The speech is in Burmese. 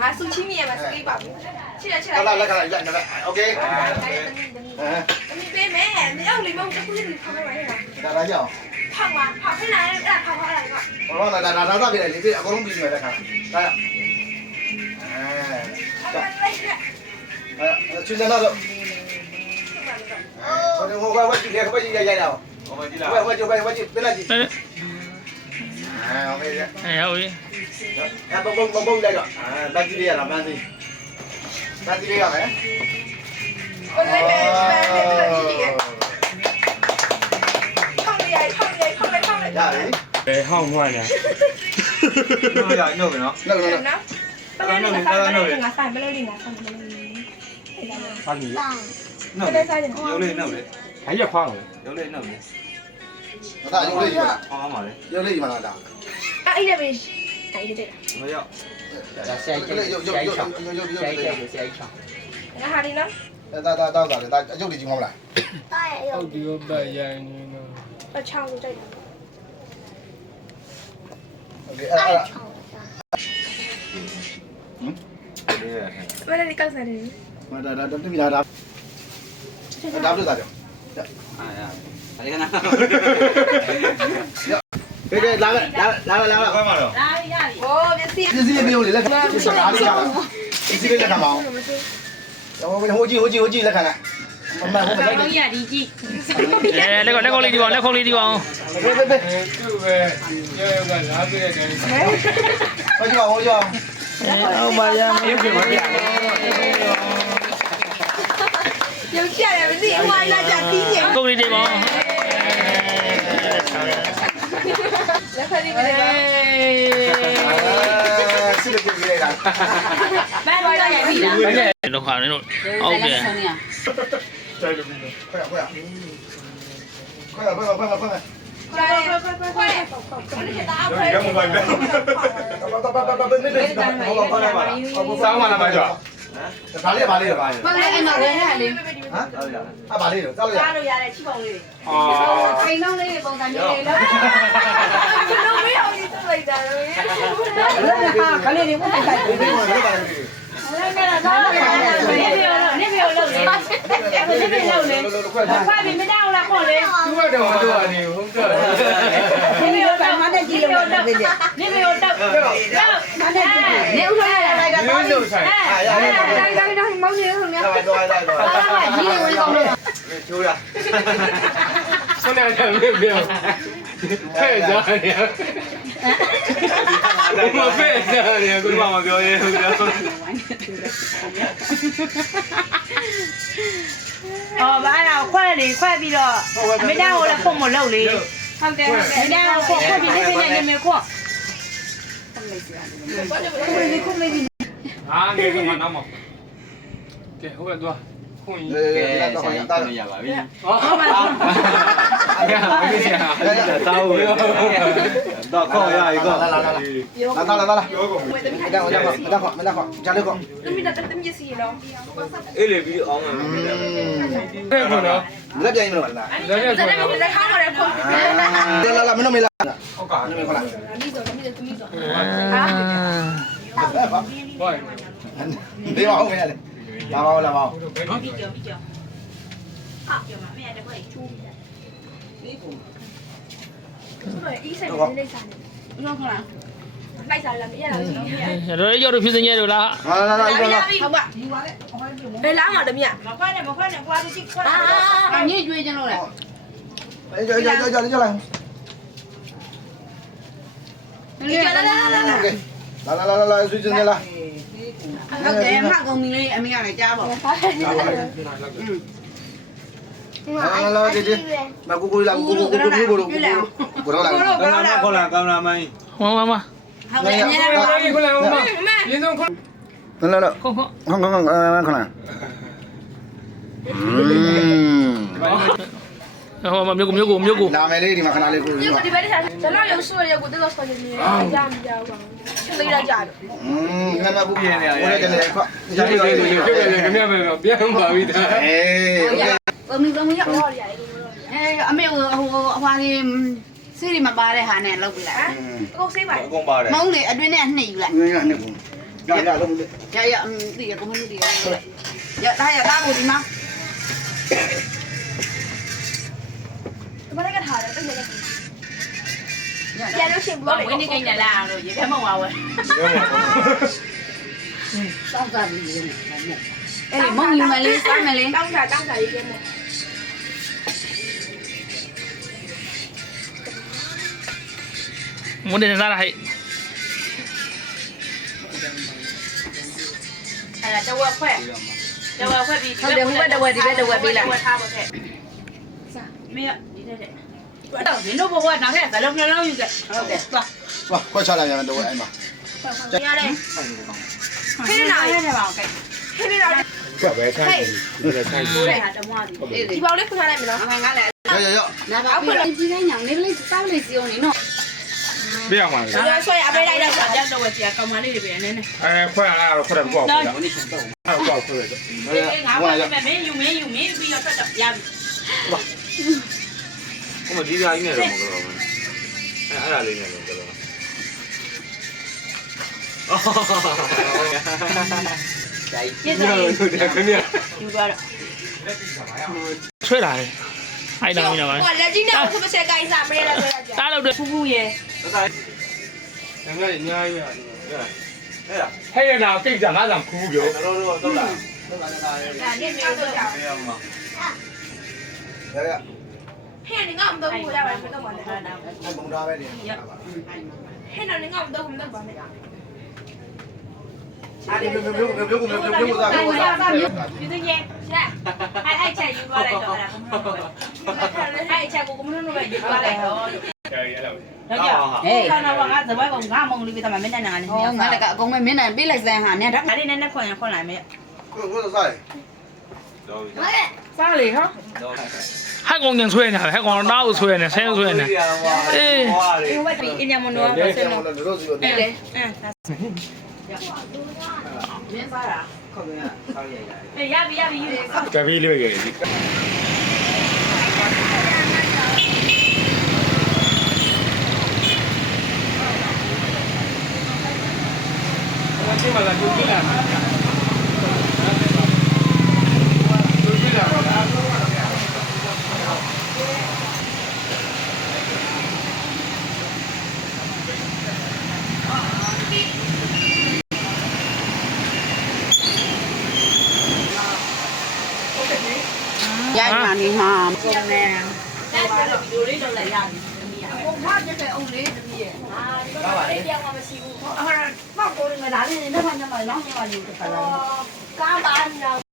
ngã xuống chim mẹ mà đi bảo chị là ok mình bé mẹ mình ông lấy mông cho quý vị không có máy hả đã ra chưa học mà học thế này là học họ là đó là đã ra cái này thì có không bị người ta cả đây chuyên gia nào rồi quay chị này quay chị dây nào quay chị bên này chị ok này ơi bông đây rồi đang gì làm đang gì làm đấy con lấy mẹ không lấy để hong ngoài nè nó giờ nhổ nó Bây giờ ngã phải bên đây ngã sao nhỉ bên đây sai rồi yếu lên nào đấy thấy giờ khoang rồi yếu lên nào đấy nó ta nhổ lên gì mà ho mà đấy nhổ lên gì mà là à đây là bên đây đây mấy ạ xe ngã hai đi nó tao giả để ta nhổ đi chừng không lại đâu thì có bài dài như nó ở trong rồi đây bên đây đi căng ra đi mà đã đâm được ra rồi thấy cái nào cái lá quay mà rồi ô biết gì cái gì bây giờ lấy cái gì lá đi ra cái gì lấy cái nào hô chi lấy cái này mà không phải Con nhà đi chị. lấy con đi vào về cứ về chơi gần lá kia đấy hô chưa ông bà ra em kiểu vậy nhiều chuyện là cái gì ngoài ra chả tí gì con đi vào lấy phải đi bên đây xin được cái này là Ba con nhà đi đó. nó khoảng đấy rồi ok chơi được khoe cái một mình đấy sao mà làm bài rồi bà đi rồi Con lấy em nào lấy hả đi. hả bà đi rồi sao ra rồi rồi nhà này chị bồng đi Anh nó lấy bông tàn như này đó. nó biết không đi tôi lấy ra rồi Cái này cũng phải phải. Lấy cái là đó. Nếp hiệu lâu đấy. Nếp hiệu lâu đấy. Khoai bị mới đau là khỏi đấy. chú bắt đầu đùa nhiều không cười Nếp hiệu lâu. Nếp hiệu lâu. Nếp hiệu lâu. Nếu thôi là nếu rồi phải đây máu gì không nhá rồi chui à con này chẳng biết điều phê giờ nè mà phê giờ nè cứ vào mà cười đi bà nào khoai thì khoai bị rồi. Mới đau là không một lâu đi. Không được. Mới đau không khoai bị cái này mới khoa. Không lấy gì. à nghe cái mặt nó mọc kệ không phải đùa không cái sao bây giờ bảo biết tao tao không ra cái con mình đặt tâm gì gì đó ấy là video ông cái của nó rất nhanh rồi giờ đây mình lại không rồi không là mình làm không cả đi rồi đi rồi rồi đi vào không nghe này làm vào ý sai đây sai Không nào. đây sai là mỹ là gì rồi vô được phía dưới nhé rồi là không ạ đây lá mà đậm nhỉ Mà khoai này qua đi chị khoai. Như duy cho nó này. cho này ok duy chân đây là Ok em mặc con mình đi em này cha bảo. လာဒီဒီမကူကူလာကူကူကိုမျိုးကိုတော့ကိုတော့လာ ခေါ်လာကင်မရာမန် မမမ ဟုတ်တယ်အများကြီး ခေါ်လာမမရင်းဆုံးခေါ် လာလာ ခေါ်ခေါ် ခေါင်းခဏဟောမျိုးကို နာမည်လေးဒီမှာခဏလေးကို ဒီဘက်ထဲကျွန်တော်ရုပ်ဆိုးရုပ်ကိုတက်တော့ဆော်နေတယ်ကြာမကြဘူးသေးလိုက်ကြတယ် ငါမကူပြင်းနေရတယ်ကနေခွ ရရရခင်ဗျာပြန်ပါပြီဒါ အေး ဘုံရောက်တော့ရတယ်အမေဟိုအဟွာလေးစီးရီမပါတဲ့ဟာနဲ့လောက်ပြလိုက် ကိုစိတ်ပါ အကုန်ပါတယ် မုံလေအတွင်းနဲ့နှိပ်ယူလိုက် ငါနဲ့ဘူးရရလုံး ရဒီကမလို့ဒီရတာကိုဒီမှာ ဒီဘက်ကထားတယ်တိတ်နေတယ်ပြန်လို့ရှိရင်ဘလို့ ဝင်းနေကိန်းနဲ့လာလို့ရေခဲမုံပါဝဲစောင့်စားပြီးနေတယ်အဲ့ဒီမုံယူမလေးစားမလေး တောင်းတာရေးခဲ့မယ် မွန်းနေစားတာဟဲ့ အဲ့ဒါတဝက်ခွက်ပြီးဟုတ်တယ်ဟိုဘက်တဝက်ဒီဘက်တဝက်ပေးလိုက်ထားပါခဲ့မင်းဒီတဲ့တော့ဒီလိုဘဝနောက်ထပ်ဇလုံးနှလုံးယူခဲ့ဟုတ်တယ်သွား 哇，快下来呀，都哎妈！ ရတယ် ခေးနာရဲပါခဲ့ ခေးပြီးတော့ ကပဲဆိုင်ဒီပဲဆိုင် ဆိုတဲ့ဟာတမွားဒီ ဒီပေါက်လေးခွန်ထားလိုက်မယ်နော် ငါလည်း 要， နာပါပြီးတော့ကြီးတိုင်းညောင်နေလေးတောက်လေးစီအောင်နေနော် ပြရမှာလေ ဒါဆွဲအပေးလိုက်တော့ အကြောက်တော့ကြီးကောင်မလေးတွေပဲနည်းနည်း ခွဲရလားခွဲတယ်ပေါ့ပေါ့လားအဲ့ပေါ့ခွဲတယ် ငါဘာလဲမင်းယူပြီးတော့ထွက်တော့ရပြီ ဟိုမဒီကြိုင်းနေတော့မလို့အဲ့ဒါလေးနဲ့တော့တော်ကျေးဇူး ခင်ဗျာ ယူသွားတော့ ဆွဲလာတယ်အဲ့ဒါမျိုးပါ ဟိုလက်ကြီးနဲ့အခုမဆက်ကိုင်းစားမရလားဆွဲရကြ တားလို့ ဖူးဖူးရဲ့ ငါအများကြီး အဲ့ဒါ ဟဲ့ရနာကိစ္စငါဆောင်ခူးပြော တော်တော်တော့လာ ဒါနေမျိုးတော့ကြောက် အဲ့မှာ 要， ဟဲ့နေငါမတော့ဘူးရပါတယ်တော့ပါလေဟဲ့ 我蒙着呗你。 နော်နေငါမတော့ဘူးတော့ပါလေ 啊，别， ယူသိရဲ့အဲ့ချက်ယူသွားလိုက်တော့အဲ့ချက်ကိုကမလို့လို့ပဲယူသွားလိုက်တော့ ရရလောက် တော့ကြောက်ဟေးခါတော့ငါသဘွဲကောင်ငါမုံလေးပြတာမင်းနဲ့ငါနဲ့ဟောငါလည်းကအကုန်မဲမင်းနဲ့ပေးလိုက်စမ်းဟာနဲ့ဒါလေးနဲ့ခွန်လိုက်မယ် 我在。 တော့ စားလေဟော တော့ ဟဲ့ကောင်ငင်ဆွဲနေတာဟဲ့ကောင်တော့ဆွဲနေဆဲဆွဲနေ ဟွာလေ ဒီဝက်ပြီးအင်းညမနိုးတော့ဆင်းတော့ 你都是有。 အဲ့လေအင်းမင်းစားတာ ခေါင်းကဆောက်ရရတယ် ရပြီယူ ကပီးလွေးရည် ဒီမှာလာဒူကီလာဒူကီလာ ရိုက်မှနေမှာပုံနေတက်ပြီးဗီဒီယိုလေးလုပ်လိုက်ရပြီပုံထားပြတဲ့အုံလေးတမီးရဲ့ဟာဒီကလေးပြောင်းမှမရှိဘူးအဲ့ဒါပောက်ကိုနေမှာဒါလေးနဲ့တော့ညမှာလောင်းနေပါလိမ့်တယ်ခါလာ ကားပါနေ